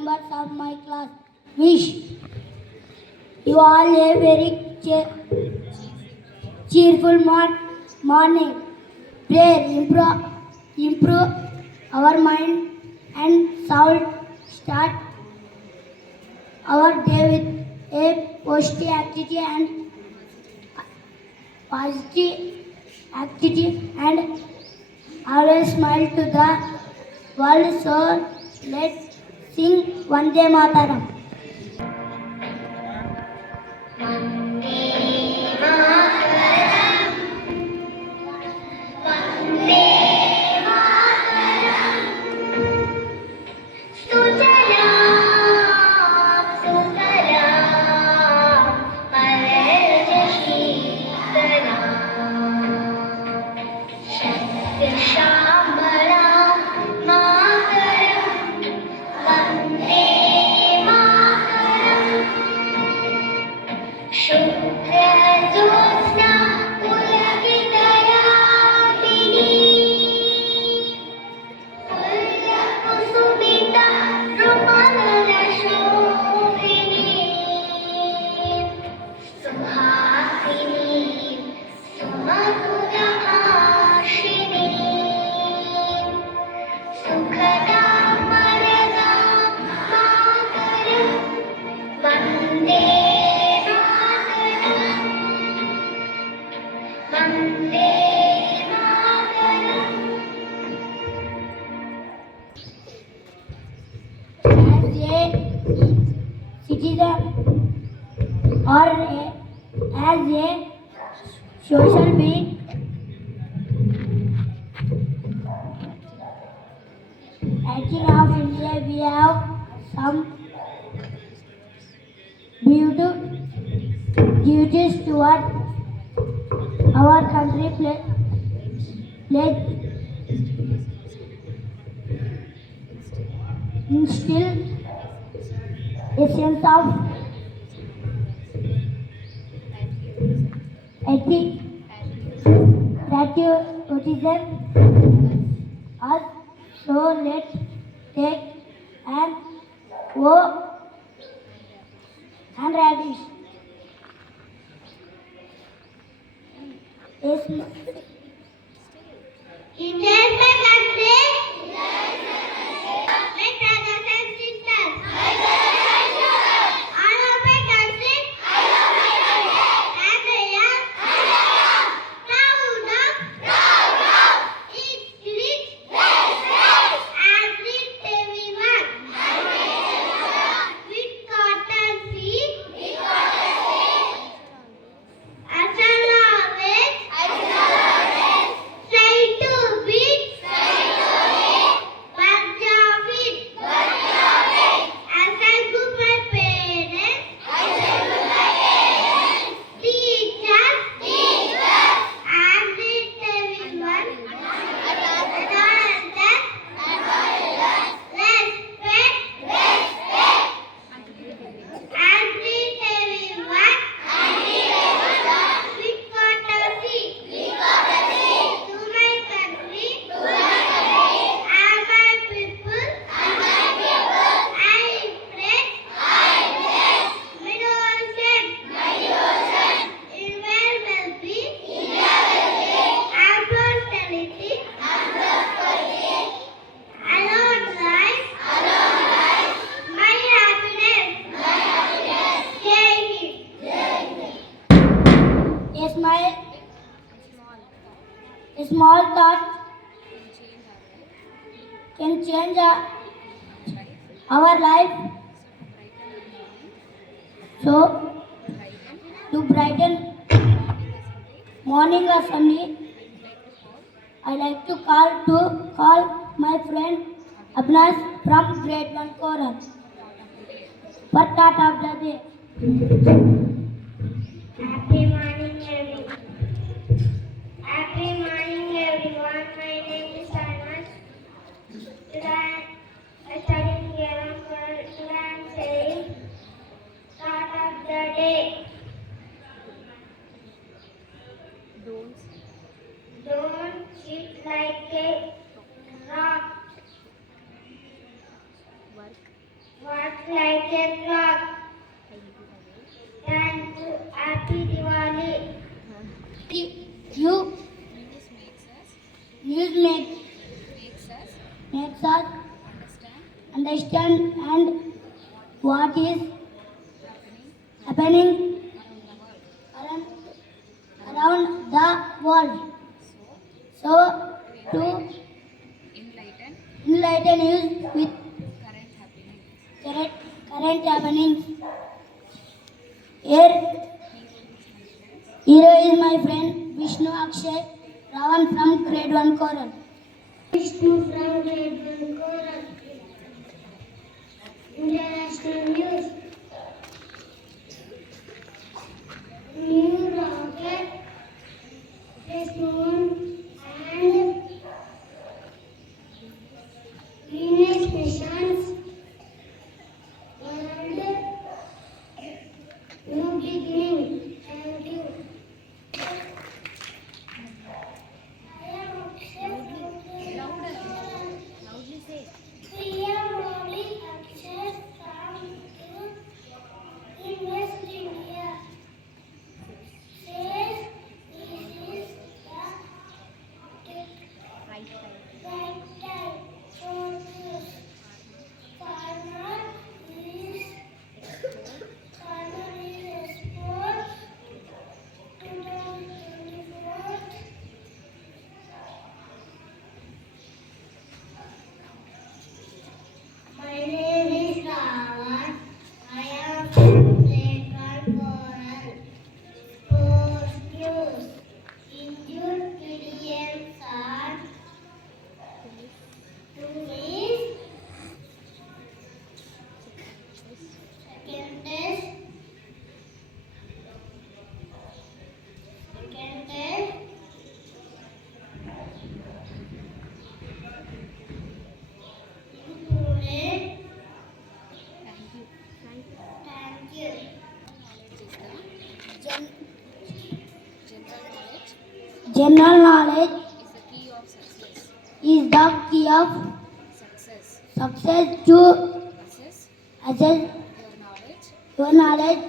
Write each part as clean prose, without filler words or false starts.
members of my class. Wish you all a very cheerful morning. Prayer improve our mind and soul. Start our day with a positive activity and always smile to the world. So let's sing Vande Mataram. Citizen or as a social being, acting of India, we have some beautiful duties toward our country. Pledge instill a sense of ethic, patriotism, us. So let's take an O and radish. Indian country. My brothers and sisters. I love my country. And I am proud of its rich and rich everyone. With courtesy, I shall always try to be much of it. As I grew my parents, teachers, and with everyone, and respect, and with everyone, with courtesy, to my country, and my people, I pledge my ocean, India will be, and prosperity, alone lies, my happiness, Jai Hind. A small thought can change our life. So, to brighten morning assembly, I like to call my friend Abnas from grade 1 Koran for thought of the day. Happy morning, everyone. My name is Salman. Today I study here for today I am saying start of the day. Don't sit like a rock. What like a clock? Thank you. Happy Diwali. You news makes us understand and what is happening around, around the world. So to enlighten you with current happenings. Here, hero is my friend Vishnu Akshay Ravan from grade 1 Koral. Vishnu from grade 1 Koral. International news. New rocket is moon and Venus missions. World new beginning. Thank you. Priya Modi Akshay from in West India says this is the right time for this. Farmer is export 2024. My name is Ravan. I am from grade 1 Coral. Sports news. Injured Indians are to miss second test. Second test. Included. Thank you. General knowledge is the key of is the key of success. success to Assess assess your knowledge. your knowledge.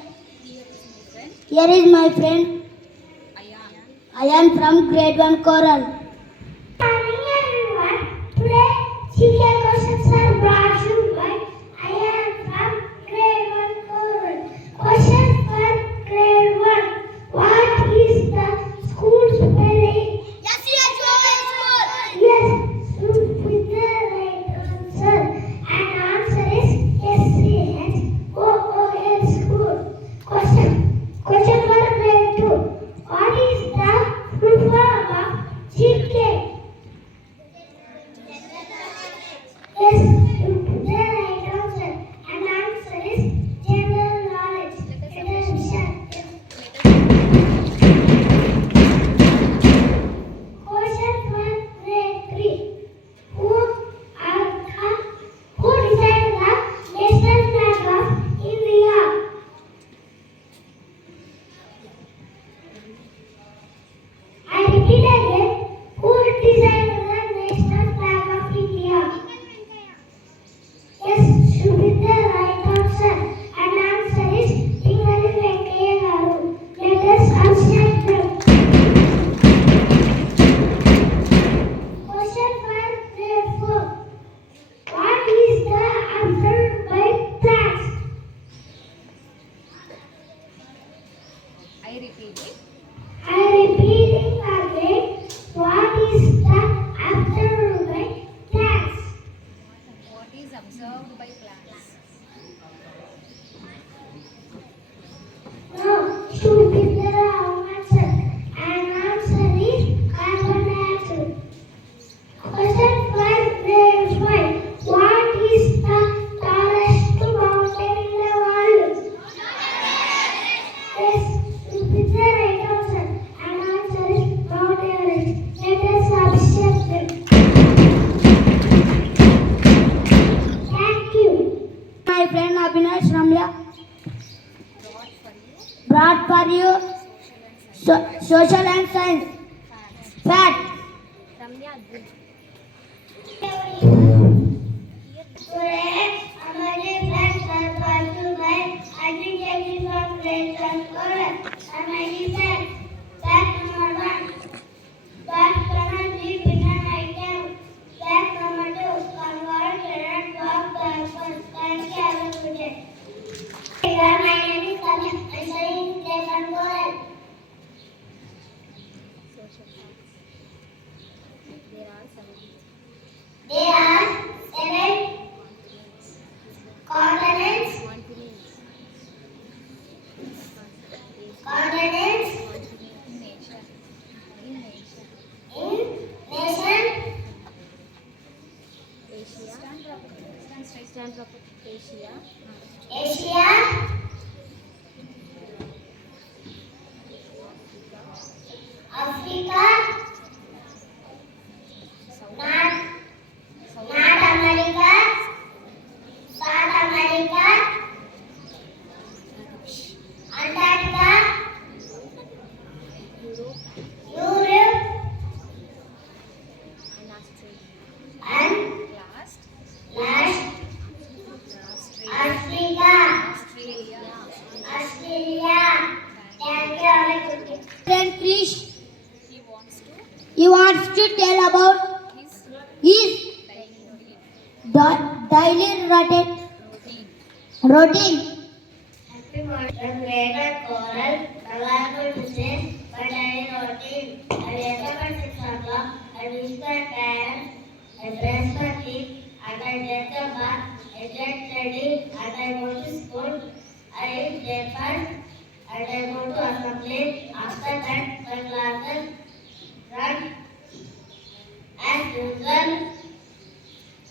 Here is my friend Here is my friend Ayan. Ayan from grade 1 Coral. Morning everyone. Today GK questions are brought to you by I am from grade 1 Coral. Question for grade 1. What is the school spelling? Yes, with the right answer. And answer is SCHOOL school. Question for grade 2. What is the full form of GK? Yes, the right answer. And answer is general knowledge. Television. Question for grade 3. Who designed the national flag of India? I repeat again. Who designed the national flag of India? Yes, should be the right answer. And answer is Pingali Venkaiah Garu. Let us observe them. Question for grade 4. What is the observed by plants? I repeat it. I repeating again. What is the observed by plants? What is observed by plants? No, should be the wrong answer. And answer is carbon dioxide. Question for grade 5. What is the tallest mountain in the world? Yes, should be the right answer. And answer is Mount Everest. Let us observe them. Thank you. My friend Abhinash Ramya Brought for you brought for you social and science facts. facts. Today, our My name is Kavya. I'm studying in grade 1 Coral. There are seven continents. Continents in nation. Asia, Africa, North America, South America, Antarctica, Europe, and last, Africa, Australia. Thank you, everybody. Friend Krish, he wants to tell about his daily routine. Happy morning. The greater coral, the larval business, my daily routine. I wake up at 6 o'clock, I wish my parents, I brush my teeth, and I take a bath, I get ready, and I go to school. I eat breakfast, and I go to assembly. After that, my classes run as usual.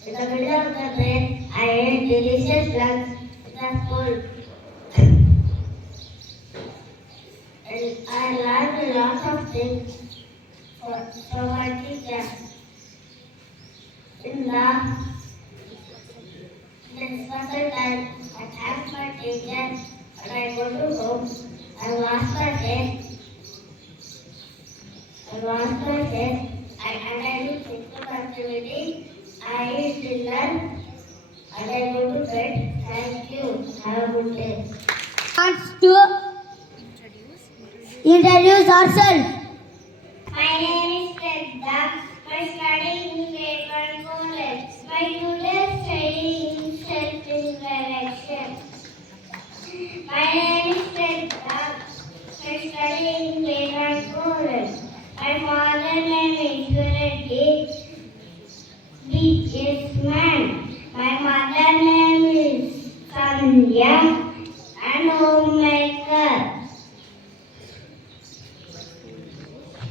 In the middle of the day, I eat delicious lunch in the school. And I learned a lot of things from my teacher. In the special time, I thank my teacher and I go to home. I wash my face. And I do physical activity. I eat dinner and I go to bed. Thank you. Have a good day. Wants to introduce ourselves. My name is Shraddha. I study in grade 1 college. My today's study in self-introduction. My name is Shraddha. I study in grade 1 college. My father's name is Reddy, businessman. My mother's name is Sandhya, and homemaker.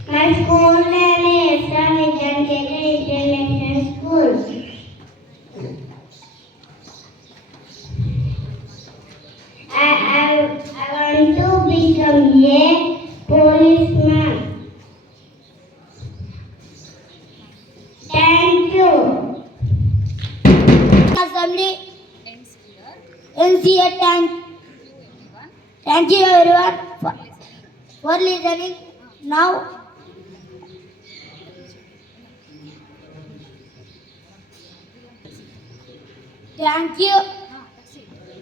My school name is Ramajan International School. I want to become a policeman. Thank you. Assembly ends here. ends here. Thank you everyone for listening. Now, thank you.